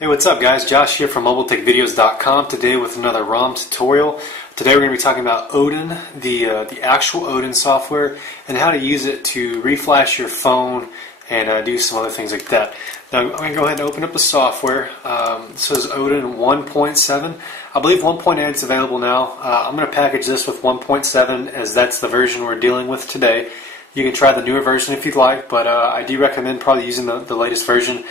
Hey, what's up guys? Josh here from MobileTechVideos.com today with another ROM tutorial. Today we're going to be talking about ODIN, the actual ODIN software, and how to use it to reflash your phone and do some other things like that. Now I'm going to go ahead and open up the software. This is ODIN 1.7. I believe 1.8 is available now. I'm going to package this with 1.7 as that's the version we're dealing with today. You can try the newer version if you'd like, but I do recommend probably using the latest version,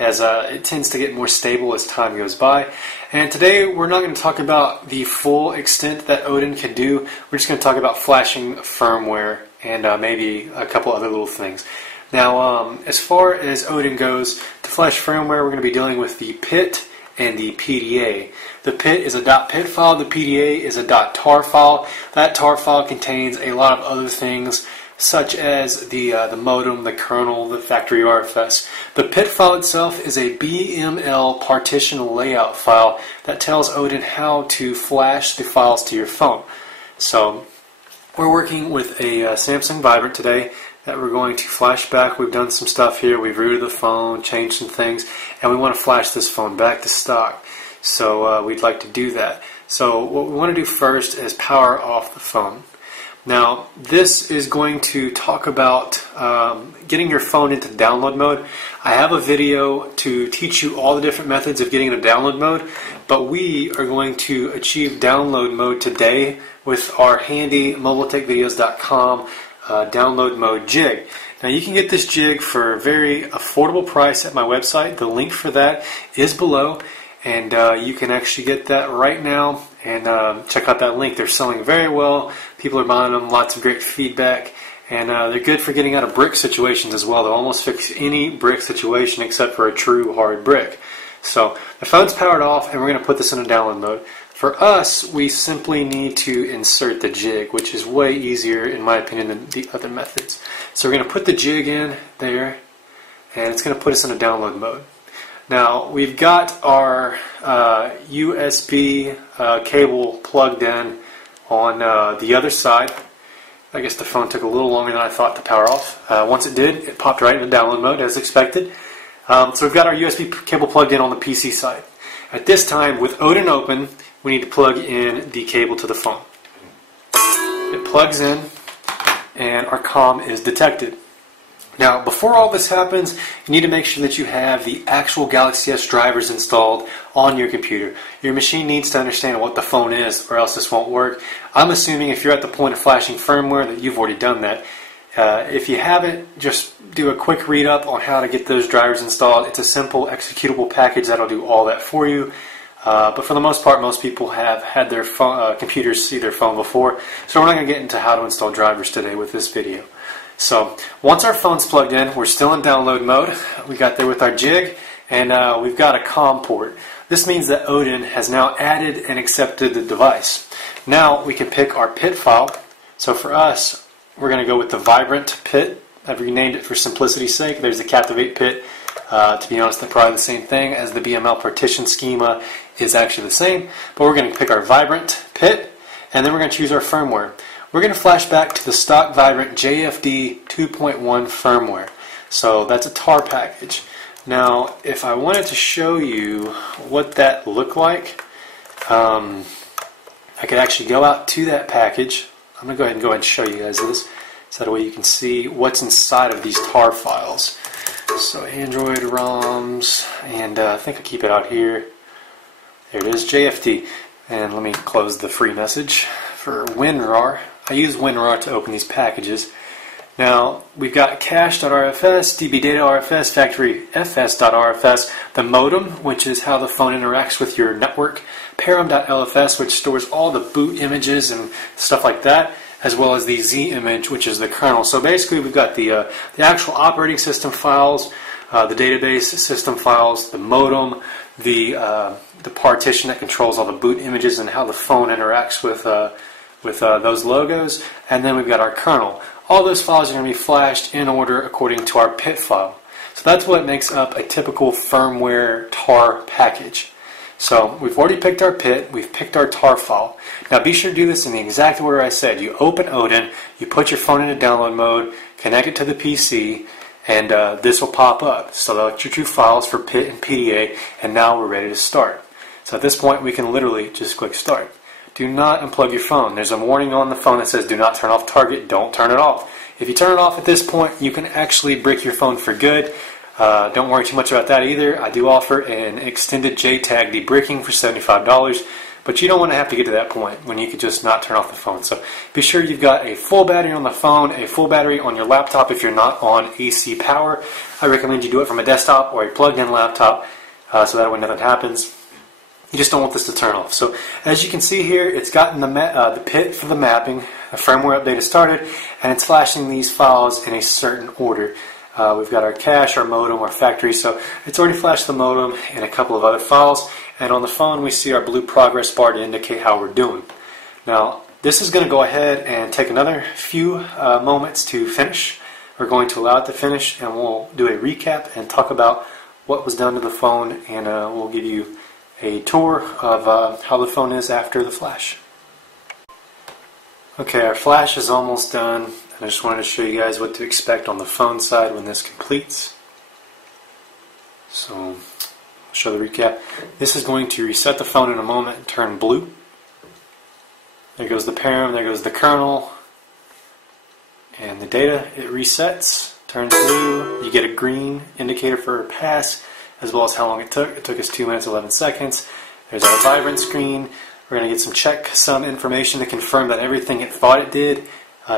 as it tends to get more stable as time goes by. And today we're not going to talk about the full extent that ODIN can do. We're just going to talk about flashing firmware and maybe a couple other little things. Now, as far as ODIN goes, to flash firmware, we're going to be dealing with the PIT and the PDA. The PIT is a .pit file, the PDA is a .tar file. That tar file contains a lot of other things, such as the modem, the kernel, the factory RFS. The PIT file itself is a BML partition layout file that tells ODIN how to flash the files to your phone. So we're working with a Samsung Vibrant today that we're going to flash back. We've done some stuff here. We've rooted the phone, changed some things, and we want to flash this phone back to stock. So we'd like to do that. So what we want to do first is power off the phone. Now, this is going to talk about getting your phone into download mode. I have a video to teach you all the different methods of getting into download mode, but we are going to achieve download mode today with our handy MobileTechVideos.com download mode jig. Now, you can get this jig for a very affordable price at my website. The link for that is below, and you can actually get that right now and check out that link. They're selling very well. People are buying them, lots of great feedback, and they're good for getting out of brick situations as well. They'll almost fix any brick situation except for a true hard brick. So the phone's powered off, and we're going to put this in a download mode. For us, we simply need to insert the jig, which is way easier, in my opinion, than the other methods. So we're going to put the jig in there, and it's going to put us in a download mode. Now, we've got our USB cable plugged in on the other side. I guess the phone took a little longer than I thought to power off. Once it did, it popped right into download mode as expected. So we've got our USB cable plugged in on the PC side. At this time, with ODIN open, we need to plug in the cable to the phone. It plugs in, and our COM is detected. Now, before all this happens, you need to make sure that you have the actual Galaxy S drivers installed on your computer. Your machine needs to understand what the phone is, or else this won't work. I'm assuming if you're at the point of flashing firmware that you've already done that. If you haven't, just do a quick read up on how to get those drivers installed. It's a simple executable package that'll do all that for you. But for the most part, most people have had their computers see their phone before, so we're not going to get into how to install drivers today with this video. So once our phone's plugged in, we're still in download mode. We got there with our jig, and we've got a COM port. This means that ODIN has now added and accepted the device. Now we can pick our PIT file. So for us, we're going to go with the Vibrant PIT. I've renamed it for simplicity's sake. There's the Captivate PIT. To be honest, they're probably the same thing, as the BML partition schema is actually the same. But we're going to pick our Vibrant PIT, and then we're going to choose our firmware. We're going to flash back to the stock Vibrant JFD 2.1 firmware. So that's a tar package. Now, if I wanted to show you what that looked like, I could actually go out to that package. I'm going to go ahead and show you guys this, so that way you can see what's inside of these tar files. So Android ROMs, and I think I keep it out here. There it is, JFD. And let me close the free message for WinRAR. I use WinRAR to open these packages. Now, we've got cache.rfs, dbdata.rfs, factoryfs.rfs, the modem, which is how the phone interacts with your network, param.lfs, which stores all the boot images and stuff like that, as well as the Z image, which is the kernel. So basically, we've got the actual operating system files, the database system files, the modem, the partition that controls all the boot images and how the phone interacts with those logos, and then we've got our kernel. All those files are going to be flashed in order according to our PIT file. So that's what makes up a typical firmware tar package. So we've already picked our PIT, we've picked our tar file. Now be sure to do this in the exact order I said. You open ODIN, you put your phone into download mode, connect it to the PC, and this will pop up. Select your two files for PIT and PDA, and now we're ready to start. So at this point we can literally just click start. Do not unplug your phone. There's a warning on the phone that says do not turn off target. Don't turn it off. If you turn it off at this point, you can actually brick your phone for good. Don't worry too much about that either. I do offer an extended JTAG debricking for $75, but you don't want to have to get to that point when you could just not turn off the phone. So be sure you've got a full battery on the phone, a full battery on your laptop if you're not on AC power. I recommend you do it from a desktop or a plugged-in laptop so that way nothing happens. You just don't want this to turn off. So as you can see here, it's gotten the PIT for the mapping. A firmware update has started, and it's flashing these files in a certain order. We've got our cache, our modem, our factory, so it's already flashed the modem and a couple of other files. And on the phone, we see our blue progress bar to indicate how we're doing. Now, this is going to go ahead and take another few moments to finish. We're going to allow it to finish, and we'll do a recap and talk about what was done to the phone, and we'll give you a tour of how the phone is after the flash. Okay, our flash is almost done, and I just wanted to show you guys what to expect on the phone side when this completes. So, I'll show the recap. This is going to reset the phone in a moment and turn blue. There goes the param, there goes the kernel, and the data. It resets, turns blue. You get a green indicator for a pass, as well as how long it took. It took us 2 minutes 11 seconds. There's our vibrant screen. We're going to get some information to confirm that everything it thought it did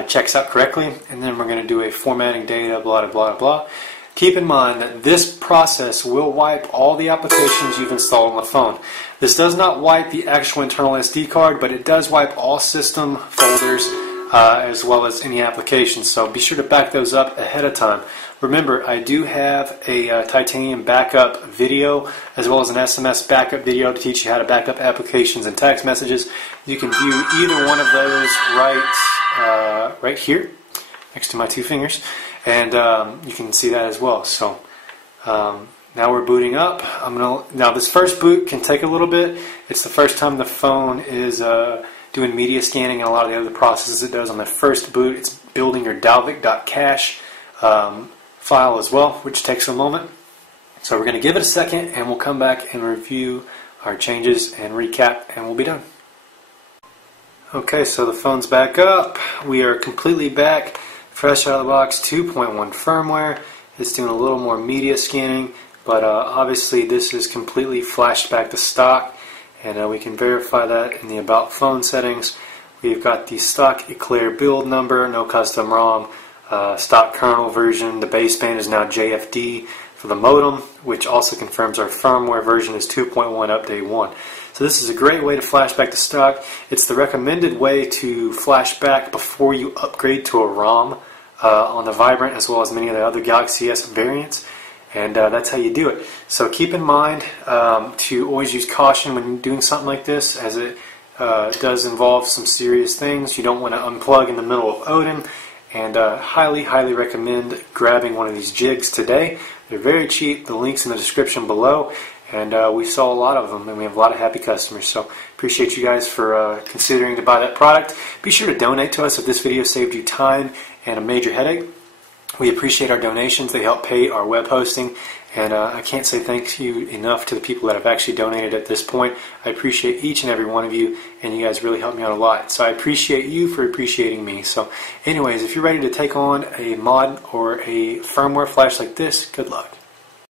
checks out correctly, and then we're going to do a formatting data, blah, blah, blah, blah. Keep in mind that this process will wipe all the applications you've installed on the phone. This does not wipe the actual internal SD card, but it does wipe all system folders as well as any applications, so be sure to back those up ahead of time. Remember, I do have a titanium backup video as well as an SMS backup video to teach you how to back up applications and text messages. You can view either one of those right here next to my two fingers, and you can see that as well. So now we're booting up. Now this first boot can take a little bit. It's the first time the phone is doing media scanning and a lot of the other processes it does on the first boot. It's building your dalvik.cache file as well, which takes a moment. So we're going to give it a second, and we'll come back and review our changes and recap, and we'll be done. Okay, so the phone's back up. We are completely back, fresh out of the box, 2.1 firmware. It's doing a little more media scanning, but obviously this is completely flashed back to stock, and we can verify that in the About Phone settings. We've got the stock Eclair build number, no custom ROM, stock kernel version. The baseband is now JFD for the modem, which also confirms our firmware version is 2.1 update 1. So this is a great way to flash back to stock. It's the recommended way to flash back before you upgrade to a ROM on the Vibrant as well as many of the other Galaxy S variants, and that's how you do it. So keep in mind to always use caution when doing something like this, as it does involve some serious things. You don't want to unplug in the middle of ODIN, and highly recommend grabbing one of these jigs today. They're very cheap. The link's in the description below, and we saw a lot of them, and we have a lot of happy customers. So appreciate you guys for considering to buy that product. Be sure to donate to us if this video saved you time and a major headache. We appreciate our donations. They help pay our web hosting, and I can't say thank you enough to the people that have actually donated at this point. I appreciate each and every one of you, and you guys really help me out a lot. So I appreciate you for appreciating me. So anyways, if you're ready to take on a mod or a firmware flash like this, good luck.